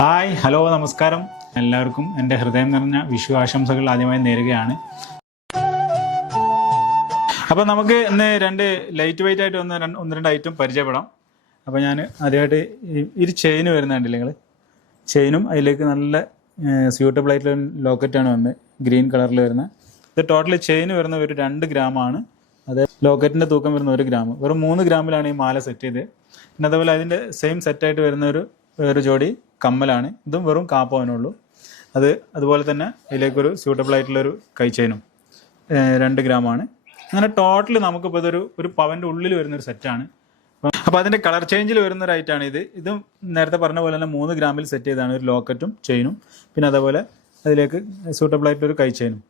Hi hello നമസ്കാരം എല്ലാവർക്കും എൻ്റെ ഹൃദയം നിറഞ്ഞ വിഷു ആശംസകൾ ആദ്യമായി നേരുകയാണ്. അപ്പോൾ നമുക്ക് ഇന്ന് രണ്ട് ലൈറ്റ് വെയിറ്റ് ആയിട്ട് ഒന്ന് രണ്ട് ഐറ്റം പരിചയപ്പെടാം. അപ്പോൾ ഞാൻ ആദ്യമായിട്ട് ഒരു ചെയിന് വരുന്നുണ്ടല്ലേ നിങ്ങൾ, ചെയിനും അതിലേക്ക് നല്ല സ്യൂട്ടബിൾ ആയിട്ടുള്ള ലോക്കറ്റാണ് വന്നത്, ഗ്രീൻ കളറിൽ വരുന്ന. ഇത് ടോട്ടൽ ചെയിന് വരുന്ന ഒരു 2 ഗ്രാമാണ്. അത് ലോക്കറ്റിൻ്റെ തൂക്കം വരുന്ന 1 ഗ്രാം, വെറും 3 ഗ്രാമിലാണ് ഈ മാല സെറ്റ് ചെയ്ത്. പിന്നെ അതേപോലെ അതിൻ്റെ സെയിം സെറ്റായിട്ട് വരുന്ന ഒരു ജോഡി കമ്മലാണ്, ഇതും വെറും 1 പവനുള്ളൂ. അതുപോലെ തന്നെ ഇതിലേക്കൊരു സ്യൂട്ടബിൾ ആയിട്ടുള്ളൊരു കൈ ചെയിനും 2 ഗ്രാമാണ്. അങ്ങനെ ടോട്ടൽ നമുക്കിപ്പോൾ ഒരു പവൻ്റെ ഉള്ളിൽ വരുന്നൊരു സെറ്റാണ്. അപ്പോൾ അതിൻ്റെ കളർ ചേഞ്ചിൽ വരുന്നൊരു ഐറ്റാണ് ഇതും നേരത്തെ പറഞ്ഞ പോലെ തന്നെ 3 ഗ്രാമിൽ സെറ്റ് ചെയ്താണ് ഒരു ലോക്കറ്റും ചെയിനും, പിന്നെ അതേപോലെ അതിലേക്ക് സ്യൂട്ടബിൾ ആയിട്ടൊരു കൈ ചെയിനും.